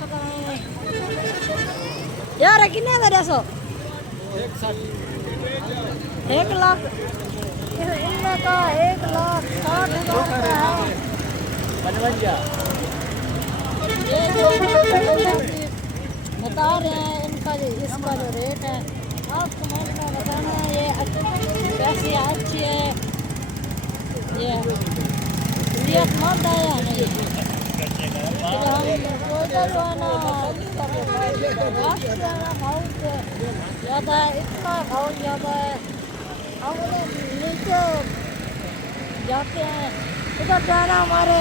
पता नहीं यार कितने का 1 लाख इनका 1,60,000 है। ये जो बता रहे हैं इनका इसका जो रेट है आप कमेंट में बताना। ये कैसी अच्छी है, ये सेहतमंद है या नहीं। बहुत ज़्यादा है, इतना बहुत ज़्यादा है। हम नीचे जाते हैं, उधर जाना हमारे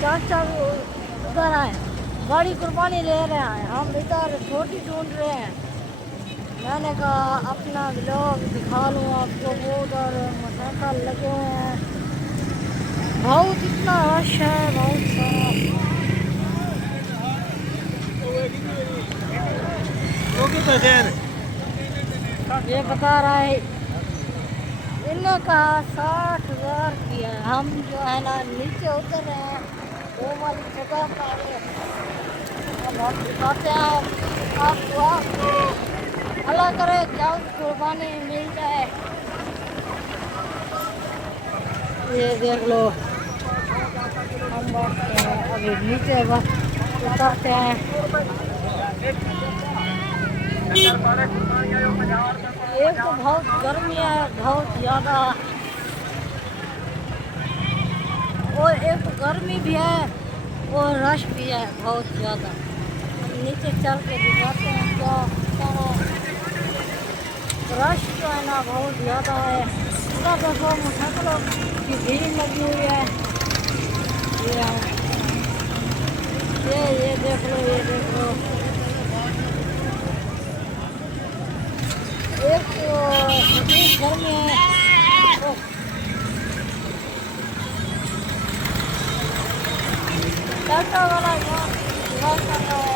चाचा उधर आए बड़ी कुर्बानी ले रहे हैं, हम इधर छोटी ढूंढ रहे हैं। मैंने कहा अपना व्लॉग दिखा लूँ आपको। वो उधर मोटरसाइकिल लगे हुए हैं, बहुत इतना रश है, बहुत सारा। ये बता रहा है इनका 60,000 किया है। हम जो है ना नीचे उतर रहे हैं वो वाली जगह पर। अब हम दिखाते हैं आपको अल्लाह करे जल्द कुर्बानी मिल जाए। ये देख लो हम अभी नीचे बस उतरते हैं। एक तो बहुत गर्मी है, बहुत ज़्यादा, और एक तो गर्मी भी है और रश भी है बहुत ज़्यादा। नीचे चल के दिखाते हैं क्या रश जो है ना बहुत ज़्यादा है। इतना देखो मोटरसाइकिलों की भीड़ लगी हुई है। ये देख लो, ये देख लो। एक तो गर्मी है, टाटा वाला यहाँ कर रहा है।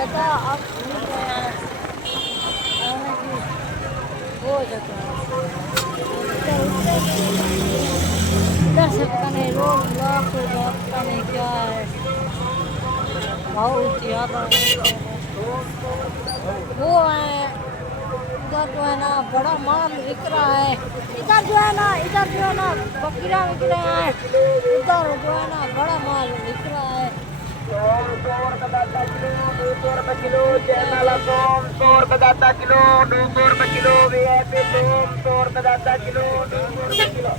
जगह आप भूल गए हैं आने की, वो जगह इधर से पता नहीं रोड ब्लॉक होगा, पता नहीं क्या है, बहुत ज़्यादा वो है। इधर जो है ना बड़ा माल बिक रहा है। इधर जो है ना बकरियाँ बिक रहे हैं। उधर जो है ना बड़ा माल बिक रहा है। 100 रुपये दाता किलो, 200 रुपये किलो, चैनल सोम 100 रुपये दाता किलो, 200 रुपये किलो, VIP सोम 100 रुपये दाता किलो, 200 रुपये किलो।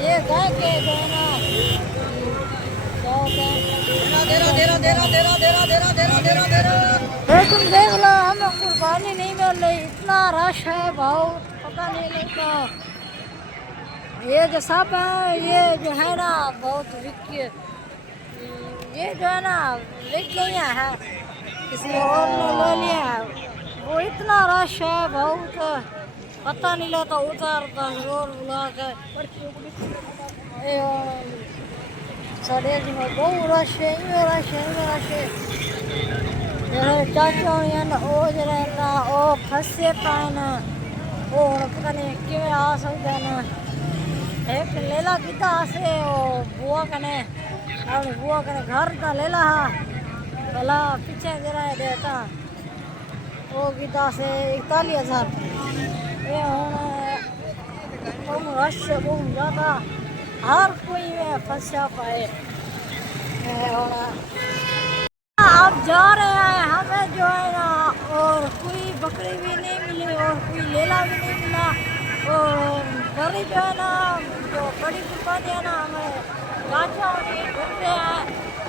ये गाय के जो है ना तुम देख लो, हमें कुर्बानी नहीं मिल रही, इतना रश है बहुत, पता नहीं लगता। ये जो सांप है ये जो है ना बहुत विक, ये जो है ना विक गई है, किसी और ने ले लिया है। वो इतना रश है बहुत, पता नहीं लगता। उधर रोड बुला के साढ़े में बहुत रश है, रश है। चाचा ना वो जरा ना वो फंसे पाए ना, वो पता नहीं किमें आ सकते ना। एक लेला किता से वो बुआ कने घर का लेला भला पीछे जरा देता वो किता से 41,000। ये हूँ रश बहुत ज़्यादा, हर कोई में फंसा पाए। आप जा रहे हैं, हमें जो है ना और कोई बकरी भी नहीं मिली और कोई लेला भी नहीं मिला। और बड़ी जो है ना जो बड़ी कुर्बानी है ना हमें चाचा ढूंढते हैं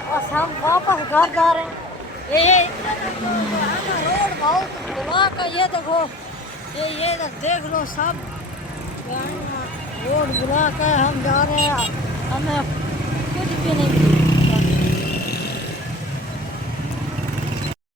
और हम वापस घर जा रहे हैं। ये रोड बहुत बुला का, ये देखो ये देख लो सब रोड बुला कर हम जा रहे हैं, हमें कुछ भी नहीं